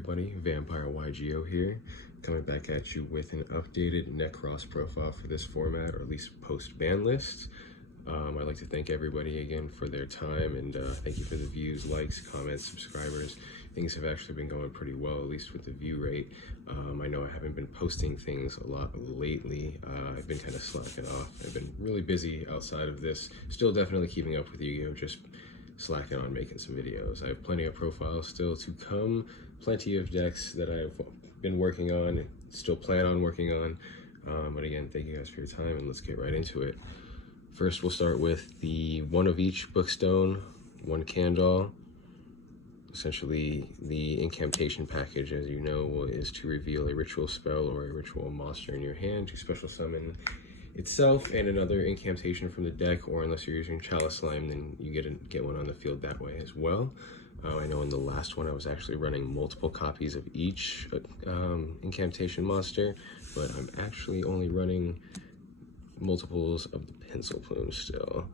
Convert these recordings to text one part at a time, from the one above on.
everybody, Vampire YGO here, coming back at you with an updated Nekroz profile for this format, or at least post-ban list. I'd like to thank everybody again for their time, and thank you for the views, likes, comments, subscribers. Things have actually been going pretty well, at least with the view rate. I know I haven't been posting things a lot lately. I've been kind of slacking off. I've been really busy outside of this. Still definitely keeping up with Yu-Gi-Oh!, just slacking on making some videos. I have plenty of profiles still to come, plenty of decks that I've been working on, still plan on working on. But again, thank you guys for your time, and let's get right into it. First, we'll start with the one of each Bookstone, one Candle. Essentially, the incantation package, as you know, is to reveal a ritual spell or a ritual monster in your hand to special summon itself and another incantation from the deck, or unless you're using Chalice Slime, then you get one on the field that way as well. I know in the last one I was actually running multiple copies of each incantation monster, but I'm actually only running multiples of the Pencil Plume still,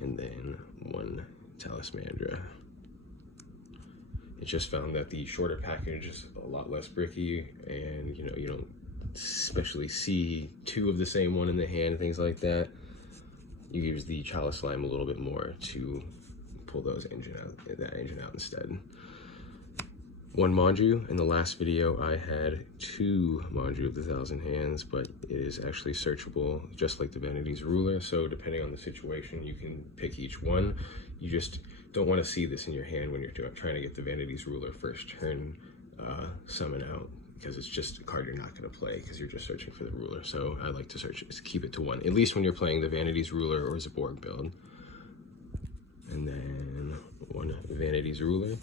and then one Talismandra. It just found that the shorter package is a lot less bricky, and you don't especially see two of the same one in the hand, things like that. You use the Chalice Slime a little bit more to pull that engine out instead. One Manju. In the last video I had two Manju of the Thousand Hands, but it is actually searchable just like the Vanity's Ruler, so depending on the situation you can pick each one. You just don't want to see this in your hand when you're trying to get the Vanity's Ruler first turn summon out, because it's just a card you're not going to play because you're just searching for the ruler. So I like to keep it to one, at least when you're playing the Vanity's Ruler or Zaborg build. And then one Vanity's Ruler.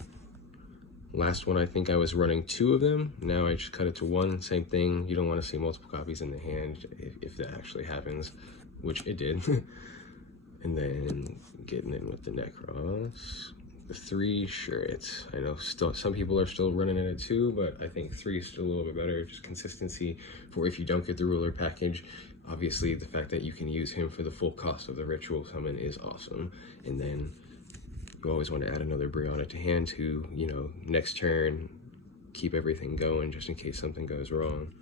Last one, I think I was running two of them. Now I just cut it to one. Same thing. You don't want to see multiple copies in the hand if that actually happens, which it did. And then getting in with the Nekroz. The 3, sure, I know still some people are still running it at 2, but I think 3 is still a little bit better. Just consistency for if you don't get the ruler package. Obviously, the fact that you can use him for the full cost of the ritual summon is awesome. And then you always want to add another Brianna to hand to, next turn, keep everything going just in case something goes wrong.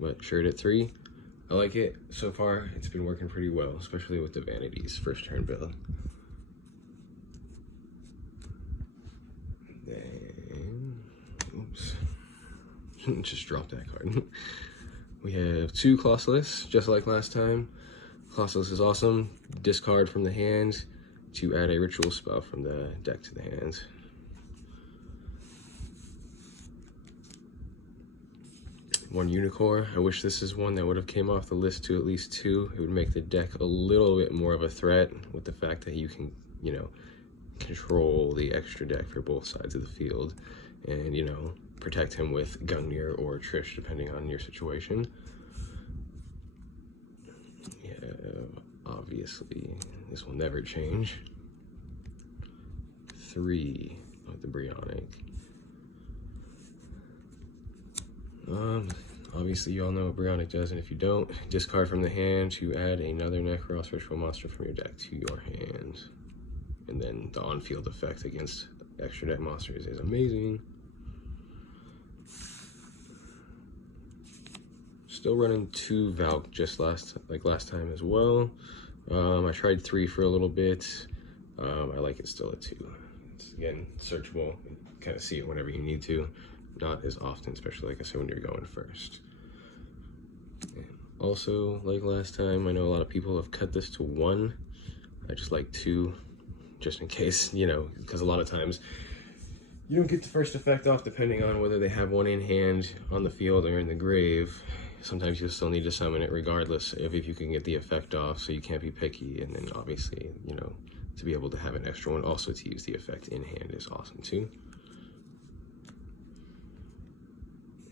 But shirt at 3, I like it so far. It's been working pretty well, especially with the Vanity's first turn build. Then, oops, just dropped that card. We have 2 Classless, just like last time. Classless is awesome. Discard from the hand to add a ritual spell from the deck to the hands. One Unicorn. I wish this is one that would have came off the list to at least 2. It would make the deck a little bit more of a threat with the fact that you can, control the extra deck for both sides of the field and, protect him with Gungnir or Trish, depending on your situation. Yeah, obviously, this will never change. 3 with the Brionic. Obviously you all know what Brionic does, and if you don't, discard from the hand to add another Nekroz ritual monster from your deck to your hand. And then the on-field effect against extra deck monsters is amazing. Still running 2 Valk just last time as well. I tried 3 for a little bit. I like it still at 2. It's, again, searchable. You kind of see it whenever you need to. Not as often, especially like I said, when you're going first. And also, like last time, I know a lot of people have cut this to 1. I just like 2, just in case, because a lot of times you don't get the first effect off depending on whether they have one in hand, on the field, or in the grave. Sometimes you'll still need to summon it regardless if you can get the effect off, so you can't be picky. And then obviously, to be able to have an extra one also to use the effect in hand is awesome too.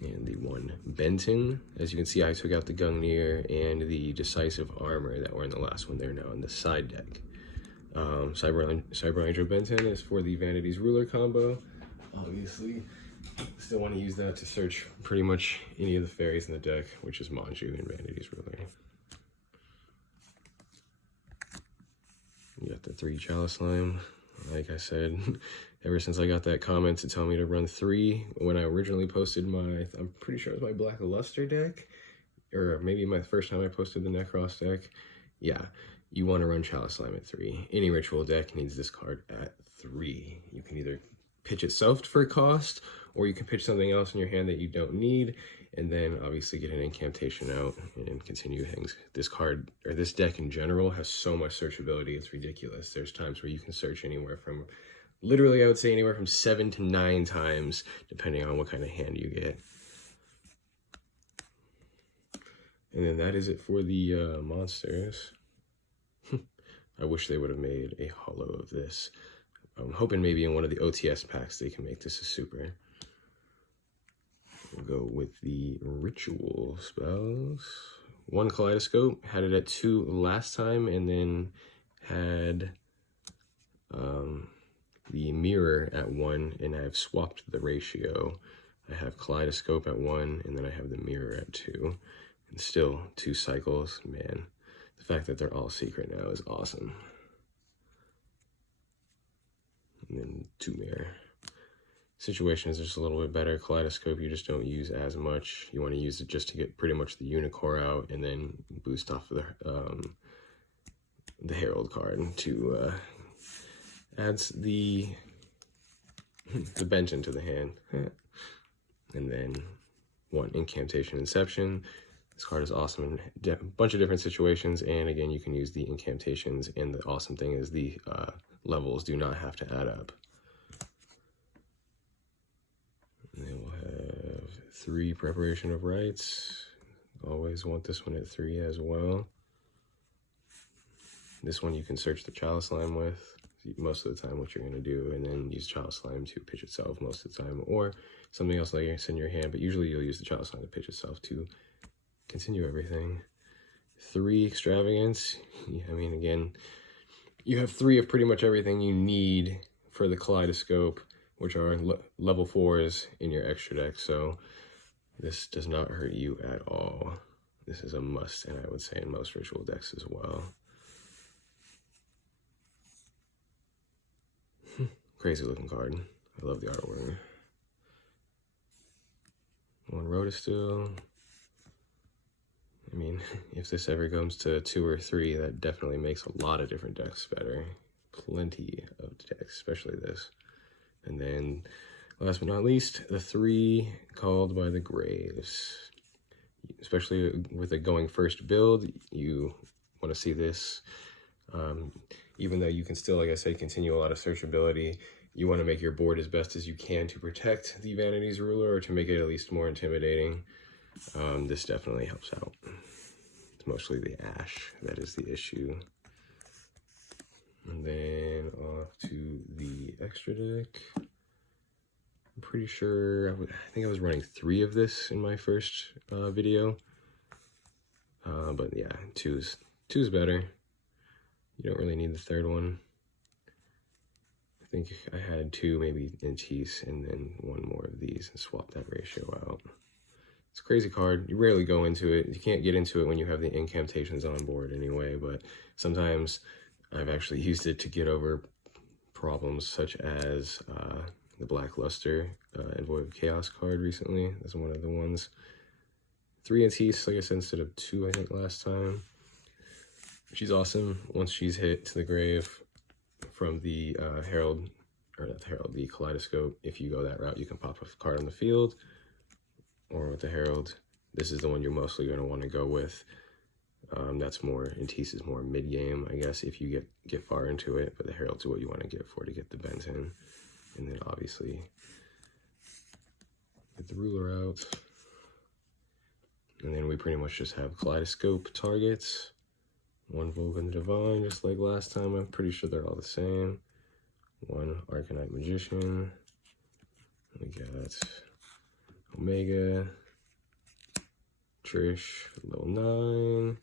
And the one Benton. As you can see, I took out the Gungnir and the Decisive Armor that were in the last one. They're now in the side deck. Cyber Angel Benton is for the Vanity's Ruler combo. Obviously, still want to use that to search pretty much any of the fairies in the deck, which is Manju and Vanity's Ruler. You got the 3 Chalice Slime. Like I said, ever since I got that comment to tell me to run 3 when I originally posted my, I'm pretty sure it was my Black Luster deck, or maybe my first time I posted the Nekroz deck. Yeah, you want to run Chalice Slime at 3. Any ritual deck needs this card at 3. You can either pitch itself for cost, or you can pitch something else in your hand that you don't need, and then obviously get an incantation out and continue things. This card, or this deck in general, has so much searchability, it's ridiculous. There's times where you can search anywhere from, literally I would say anywhere from 7 to 9 times, depending on what kind of hand you get. And then that is it for the monsters. I wish they would have made a holo of this. I'm hoping maybe in one of the OTS packs they can make this a super. We'll go with the ritual spells. 1 Kaleidoscope, had it at 2 last time, and then had the mirror at 1, and I've swapped the ratio. I have Kaleidoscope at 1, and then I have the mirror at 2. And still 2 cycles, man. The fact that they're all secret now is awesome. And then 2 mirror. Situation is just a little bit better. Kaleidoscope you just don't use as much. You want to use it just to get pretty much the Unicore out, and then boost off of the Herald card to adds the bench into the hand. And then 1 Incantation Inception. This card is awesome in a bunch of different situations, and again, you can use the incantations, and the awesome thing is the levels do not have to add up. And then we'll have 3 Preparation of Rites. Always want this one at 3 as well. This one you can search the Chalice Slime with, most of the time what you're going to do, and then use Chalice Slime to pitch itself most of the time, or something else like this in your hand, but usually you'll use the Chalice Slime to pitch itself to continue everything. 3 Extravagance. I mean, again, you have 3 of pretty much everything you need for the Kaleidoscope, which are level 4s in your extra deck, so this does not hurt you at all. This is a must, and I would say in most ritual decks as well. Crazy looking card. I love the artwork. 1 Rotosteel. I mean, if this ever comes to 2 or 3, that definitely makes a lot of different decks better. Plenty of decks, especially this. And then, last but not least, the 3 Called by the Graves. Especially with a going first build, you want to see this. Even though you can still, like I said, continue a lot of searchability, you want to make your board as best as you can to protect the Vanity's Ruler, or to make it at least more intimidating. This definitely helps out. It's mostly the ash that is the issue. And then off to the extra deck. I'm pretty sure, I think I was running 3 of this in my first video. But yeah, 2's better. You don't really need the 3rd one. I think I had 2 maybe Intis, and then 1 more of these, and swap that ratio out. It's a crazy card. You rarely go into it. You can't get into it when you have the incantations on board anyway, but sometimes I've actually used it to get over problems such as the Black Luster and Void of Chaos card recently. That's one of the ones. 3 Intis, like I said, instead of 2, I think, last time. She's awesome. Once she's hit to the grave from the Herald, or not the Herald, the Kaleidoscope, if you go that route, you can pop a card on the field. Or with the Herald, this is the one you're mostly going to want to go with. That's more, Intis is more mid-game, I guess, if you get far into it, but the Herald's what you want to get for to get the bent in. And then obviously, get the ruler out. And then we pretty much just have Kaleidoscope targets. 1 Vulcan the Divine, just like last time. I'm pretty sure they're all the same. 1 Arcanite Magician. We got Omega, Trish for level 9,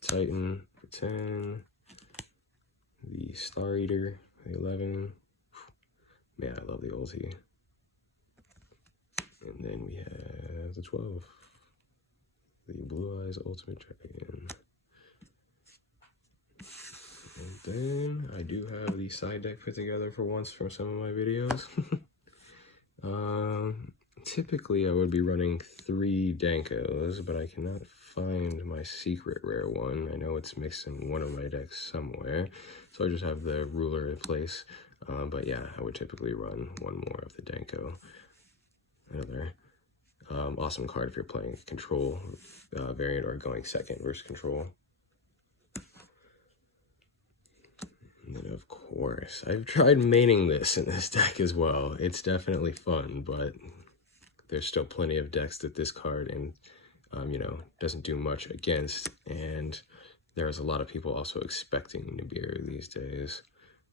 Titan for 10, the Star Eater for 11. Man, I love the ulti. And then we have the 12, the Blue Eyes Ultimate Dragon. And then I do have the side deck put together for once from some of my videos. Typically I would be running 3 Dankos, but I cannot find my secret rare one. I know it's mixed in one of my decks somewhere, so I just have the ruler in place. But yeah, I would typically run one more of the Danko. Another awesome card if you're playing control variant or going second versus control. And then of course, I've tried maining this in this deck as well. It's definitely fun, but there's still plenty of decks that this card and you know, doesn't do much against, and there's a lot of people also expecting Nibiru these days,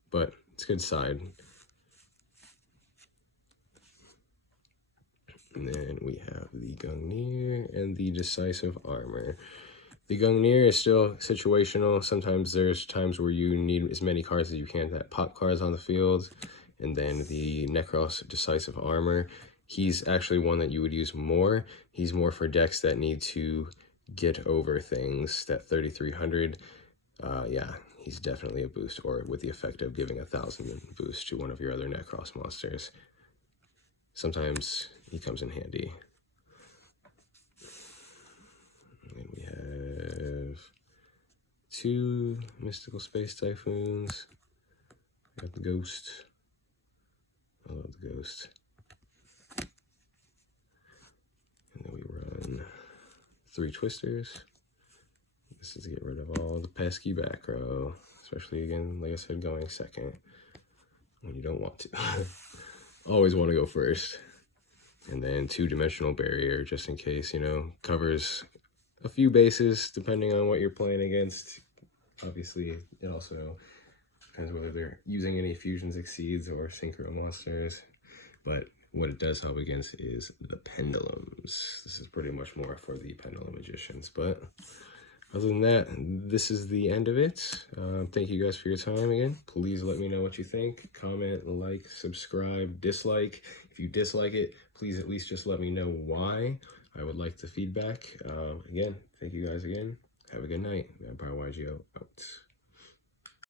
but it's a good side. And then we have the Gungnir and the Decisive Armor. The Gungnir is still situational. Sometimes there's times where you need as many cards as you can that pop cards on the field. And then the Nekroz Decisive Armor, he's actually one that you would use more. He's more for decks that need to get over things. That 3300, yeah, he's definitely a boost, or with the effect of giving 1,000 boost to one of your other Nekroz monsters. Sometimes he comes in handy. And we have 2 Mystical Space Typhoons. We got the Ghost. I love the Ghost. And then we run 3 Twisters. This is to get rid of all the pesky back row, especially again, like I said, going second when you don't want to. Always want to go first. And then 2-dimensional barrier, just in case, you know, covers a few bases depending on what you're playing against. Obviously, it also depends whether they're using any fusions, exceeds, or synchro monsters. But what it does help against is the pendulums. This is pretty much more for the pendulum magicians. But other than that, this is the end of it. Thank you guys for your time again. Please let me know what you think. Comment, like, subscribe, dislike. If you dislike it, please at least just let me know why. I would like the feedback. Again, thank you guys again. Have a good night. Vampire YGO out.